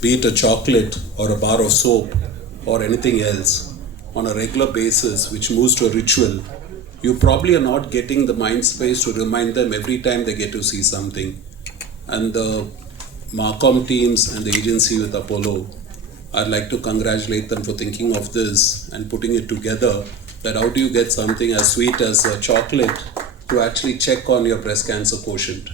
be it a chocolate or a bar of soap or anything else, on a regular basis, which moves to a ritual, you probably are not getting the mind space to remind them every time they get to see something. And the Marcom teams and the agency with Apollo, I'd like to congratulate them for thinking of this and putting it together, that how do you get something as sweet as a chocolate to actually check on your breast cancer quotient.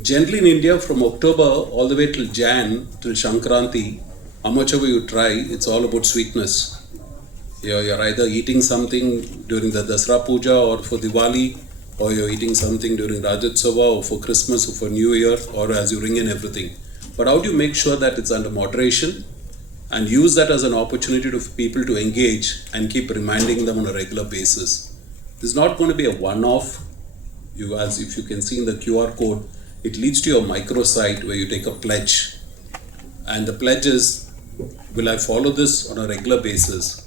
Generally in India, from October all the way till Jan, till Shankranti, how much ever you try, it's all about sweetness. You're either eating something during the Dasra Puja or for Diwali, or you're eating something during Rajotsava or for Christmas or for New Year, or as you ring in everything. But how do you make sure that it's under moderation and use that as an opportunity for people to engage and keep reminding them on a regular basis? This is not going to be a one-off. As if you can see in the QR code, it leads to your microsite where you take a pledge. And the pledge is, will I follow this on a regular basis?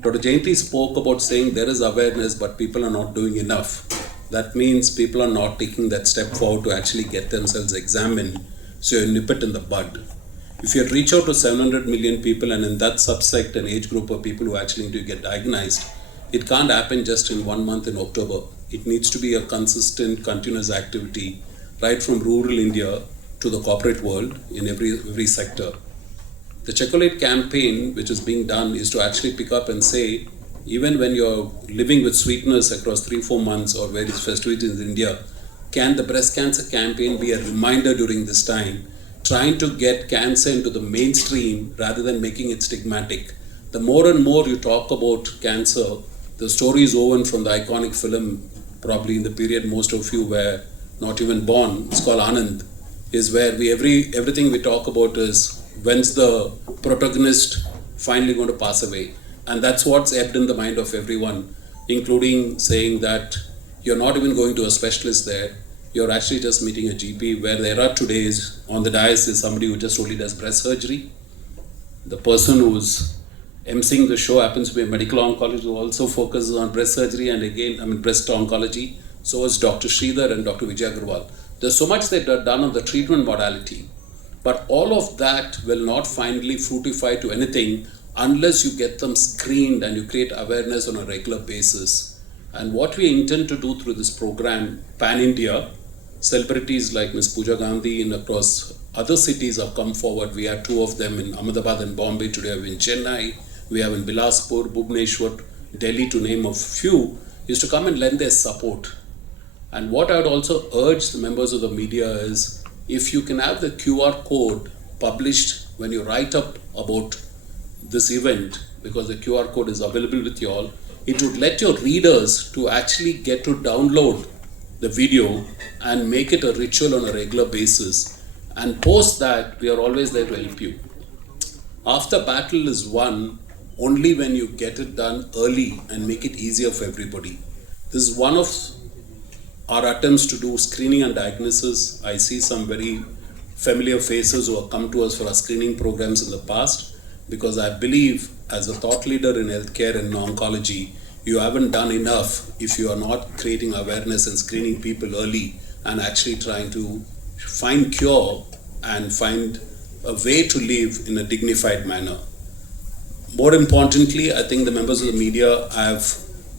Dr. Jayanti spoke about saying there is awareness, but people are not doing enough. That means people are not taking that step forward to actually get themselves examined, so you nip it in the bud. If you reach out to 700 million people, and in that subsect an age group of people who actually need to get diagnosed, it can't happen just in 1 month in October. It needs to be a consistent, continuous activity, right from rural India to the corporate world in every sector. The Chocolate campaign, which is being done, is to actually pick up and say, even when you're living with sweetness across 3-4 months or various festivities in India, can the breast cancer campaign be a reminder during this time, trying to get cancer into the mainstream rather than making it stigmatic? The more and more you talk about cancer, the story is woven from the iconic film, probably in the period most of you were not even born. It's called Anand, is where everything we talk about is when's the protagonist finally going to pass away. And that's what's ebbed in the mind of everyone, including saying that you're not even going to a specialist there. You're actually just meeting a GP, where there are today's on the dais is somebody who just only does breast surgery. The person who's emceeing the show happens to be a medical oncologist who also focuses on breast surgery and breast oncology. So is Dr. Sridhar and Dr. Vijay Agarwal. There's so much they've done on the treatment modality, but all of that will not finally fructify to anything unless you get them screened and you create awareness on a regular basis. And what we intend to do through this program, Pan-India, celebrities like Ms. Pooja Gandhi and across other cities have come forward. We have 2 of them in Ahmedabad and Bombay. Today we have in Chennai, we have in Bilaspur, Bhubaneswar, Delhi, to name a few, is to come and lend their support. And what I would also urge the members of the media is, if you can have the QR code published when you write up about this event, because the QR code is available with you all, it would let your readers to actually get to download the video and make it a ritual on a regular basis. And post that, we are always there to help you. After battle is won only when you get it done early and make it easier for everybody. This is one of our attempts to do screening and diagnosis. I see some very familiar faces who have come to us for our screening programs in the past, because I believe as a thought leader in healthcare and oncology, you haven't done enough if you are not creating awareness and screening people early and actually trying to find cure and find a way to live in a dignified manner. More importantly, I think the members of the media have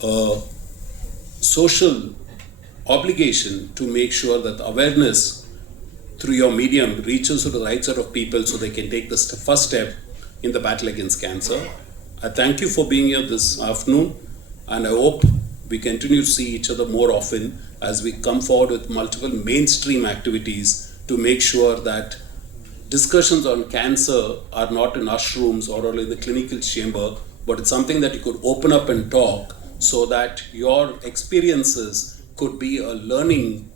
a social obligation to make sure that awareness through your medium reaches to the right set of people so they can take the first step in the battle against cancer. I thank you for being here this afternoon, and I hope we continue to see each other more often as we come forward with multiple mainstream activities to make sure that discussions on cancer are not in hush rooms or only in the clinical chamber, but it's something that you could open up and talk, so that your experiences could be a learning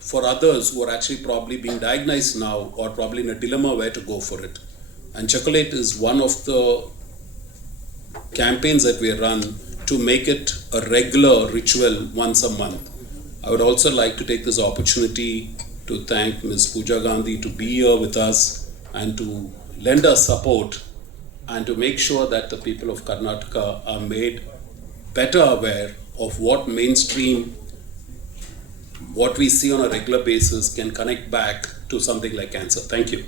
for others who are actually probably being diagnosed now or probably in a dilemma where to go for it. And Chocolate is one of the campaigns that we run to make it a regular ritual once a month. I would also like to take this opportunity to thank Ms. Pooja Gandhi to be here with us and to lend us support and to make sure that the people of Karnataka are made better aware of what mainstream, what we see on a regular basis can connect back to something like cancer. Thank you.